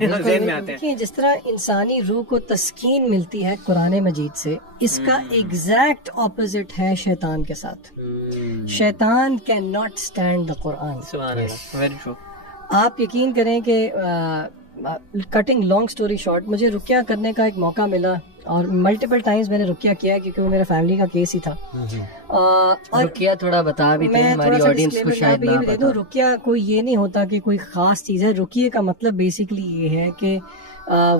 ذہن میں آتے ہیں. دیکھیں جس طرح انسانی روح کو تسکین ملتی ہے قرآن مجید سے، اس کا ایگزیکٹ اپوزٹ ہے شیطان کے ساتھ. شیطان کین ناٹ اسٹینڈ دا قرآن. سبحان اللہ، ویری ٹرو. آپ یقین کریں کہ کٹنگ لانگ اسٹوری شارٹ، مجھے رقیہ کرنے کا ایک موقع ملا اور ملٹیپل ٹائمز میں نے رقیہ کیا کیونکہ وہ میرا فیملی کا کیس ہی تھا. اور رقیہ تھوڑا بتا بھی دیں ہماری آڈینس کو شاید نہ پتہ. رقیہ کوئی یہ نہیں ہوتا کہ کوئی خاص چیز ہے. رقیہ کا مطلب بیسیکلی یہ ہے کہ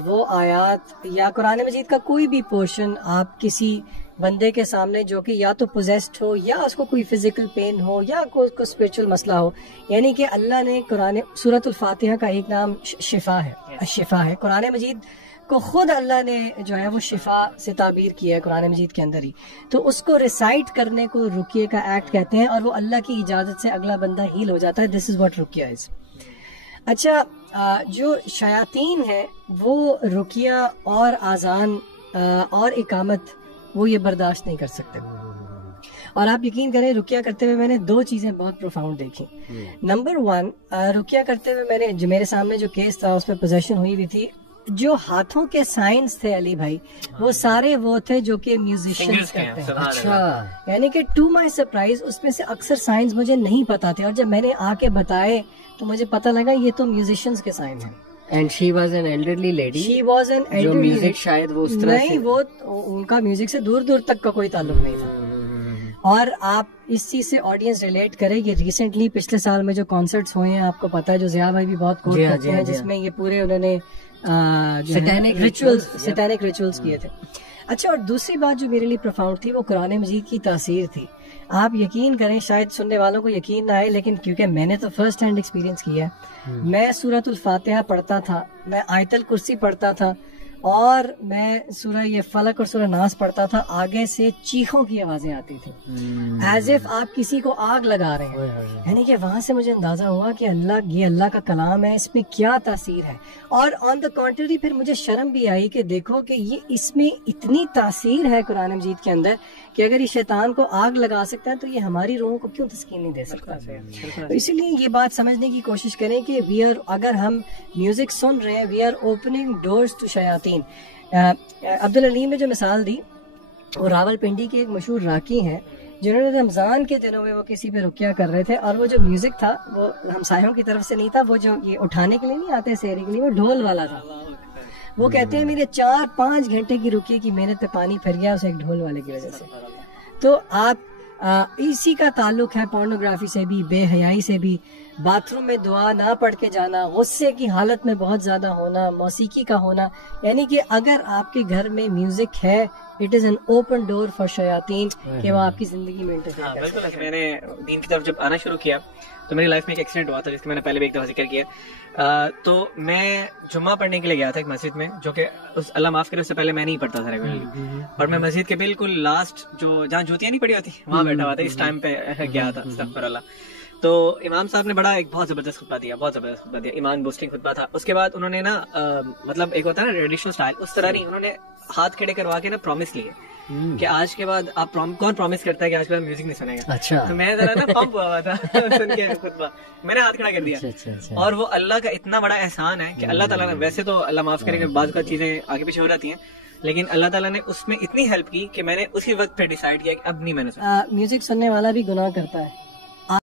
وہ آیات یا قرآن مجید کا کوئی بھی پورشن آپ کسی بندے کے سامنے جو کہ یا تو پوزیسڈ ہو یا اس کو کوئی فزیکل پین ہو یا کوئی اسپرچل مسئلہ ہو، یعنی کہ اللہ نے قرآن سورۃ الفاتحہ کا ایک نام شفا ہے، شفا ہے. قرآن مجید کو خود اللہ نے جو ہے وہ شفا سے تعبیر کیا ہے قرآن مجید کے اندر ہی. تو اس کو ریسائٹ کرنے کو رقیہ کا ایکٹ کہتے ہیں اور وہ اللہ کی اجازت سے اگلا بندہ ہیل ہو جاتا ہے. دس از واٹ رقیہ از. اچھا، جو شیاطین ہے وہ رقیہ اور آذان اور اقامت وہ یہ برداشت نہیں کر سکتے. اور آپ یقین کریں رقیہ کرتے ہوئے میں نے دو چیزیں بہت پروفاؤنڈ دیکھی. نمبر 1، رقیہ کرتے ہوئے میں نے جو میرے سامنے جو کیس تھا اس پہ پوزیشن ہوئی ہوئی تھی، جو ہاتھوں کے سائنس تھے علی بھائی وہ سارے وہ تھے جو کہ میوزیشینز کرتے ہیں. اچھا، یعنی کہ ٹو مائی سرپرائز اس میں سے اکثر سائنس مجھے نہیں پتا تھے اور جب میں نے آ کے بتائے تو مجھے پتا لگا یہ تو میوزیشینز کے سائن ہیں. And she was an elderly lady. She was an جو میوزک شاید وہ اس طرح نہیں، وہ ان کا میوزک سے دور دور تک کا کوئی تعلق نہیں تھا. اور آپ اس چیز سے آڈینس ریلیٹ کرے، یہ ریسنٹلی پچھلے سال میں جو کانسرٹس ہوئے ہیں آپ کو پتا ہے، جو ضیاء بھائی بھی بہت کوٹ کرتے ہیں، جس میں یہ پورے انہوں نے سیٹینک ریچولز کیے تھے. اچھا، اور دوسری بات جو میرے لیے پروفاؤنڈ تھی وہ قرآن مجید کی تاثیر تھی. آپ یقین کریں، شاید سننے والوں کو یقین نہ آئے لیکن کیونکہ میں نے تو فرسٹ ہینڈ ایکسپیرینس کیا ہے. میں سورۃ الفاتحہ پڑھتا تھا، میں آیت الکرسی پڑھتا تھا اور میں سورہ یہ فلق اور سورہ ناس پڑھتا تھا، آگے سے چیخوں کی آوازیں آتی تھی ایز اف آپ کسی کو آگ لگا رہے ہیں. یعنی کہ وہاں سے مجھے اندازہ ہوا کہ یہ اللہ کا کلام ہے، اس میں کیا تاثیر ہے. اور آن دا کنٹری پھر مجھے شرم بھی آئی کہ دیکھو کہ یہ اس میں اتنی تاثیر ہے قرآن مجید کے اندر کہ اگر یہ شیطان کو آگ لگا سکتا ہے تو یہ ہماری روحوں کو کیوں تسکین نہیں دے سکتا. اسی لیے یہ بات سمجھنے کی کوشش کریں کہ اگر ہم میوزک سن رہے ہیں، we are opening doors to شیاطین. عبدالعلیم نے جو مثال دی وہ راول پنڈی کے ایک مشہور راکی ہیں جنہوں نے رمضان کے دنوں میں وہ کسی پہ رقیہ کر رہے تھے اور وہ جو میوزک تھا وہ ہمسایوں کی طرف سے نہیں تھا، وہ جو یہ اٹھانے کے لیے نہیں آتے سحری کے لیے، وہ ڈھول والا تھا. وہ کہتے ہیں میرے 4-5 گھنٹے کی رقیہ کی محنت پہ پانی پھر گیا اسے ایک ڈھول والے کی وجہ سے. تو آپ اسی کا تعلق ہے پورنوگرافی سے بھی، بے حیائی سے بھی. باتھ روم میں دعا نہ پڑھ کے جانا، غصے کی حالت میں بہت زیادہ ہونا، موسیقی کا ہونا، یعنی کہ اگر آپ کے گھر میں میوزک ہے it is an open door for شیاطین کہ وہ آپ کی زندگی میں انٹرفیئر کر سکتے ہیں. بالکل. میں نے دین کی طرف جب آنا شروع کیا تو میری لائف میں ایک ایکسیڈنٹ ہوا تھا جس کا میں نے پہلے بھی ایک دفعہ ذکر کیا. تو میں جمعہ پڑھنے کے لیے گیا تھا ایک مسجد میں، جو کہ اللہ معاف کرے اس سے پہلے میں نہیں پڑھتا تھا ریگولرلی، اور میں مسجد کے بالکل لاسٹ جو جہاں جوتیاں نہیں پڑی ہوتی وہاں بیٹھا ہوا تھا. اس ٹائم پہ گیا تھا، استغفر اللہ. تو امام صاحب نے ایک بہت زبردست خطبہ دیا، ایمان بوسٹنگ خطبہ تھا. اس کے بعد انہوں نے نا مطلب ایک ہوتا ہے نا ٹریڈیشنل اسٹائل، اس طرح نہیں، انہوں نے ہاتھ کھڑے کروا کے نا پرومس لیے کہ آج کے بعد آپ کون پرومس کرتا ہے کہ آج کے بعد میوزک نہیں سنے گا. اچھا، تو میں ذرا نا پمپ ہوا تھا سن کے خطبہ، میں نے ہاتھ کھڑا کر دیا. اور وہ اللہ کا اتنا بڑا احسان ہے کہ اللہ تعالیٰ نے، ویسے تو اللہ معاف کرے کہ بعض کا چیزیں آگے پیچھے ہو جاتی ہیں، لیکن اللہ تعالیٰ نے اس میں اتنی ہیلپ کی کہ میں نے اسی وقت پہ ڈیسائیڈ کیا کہ اب نہیں میں نے میوزک سننے والا بھی گناہ کرتا ہے.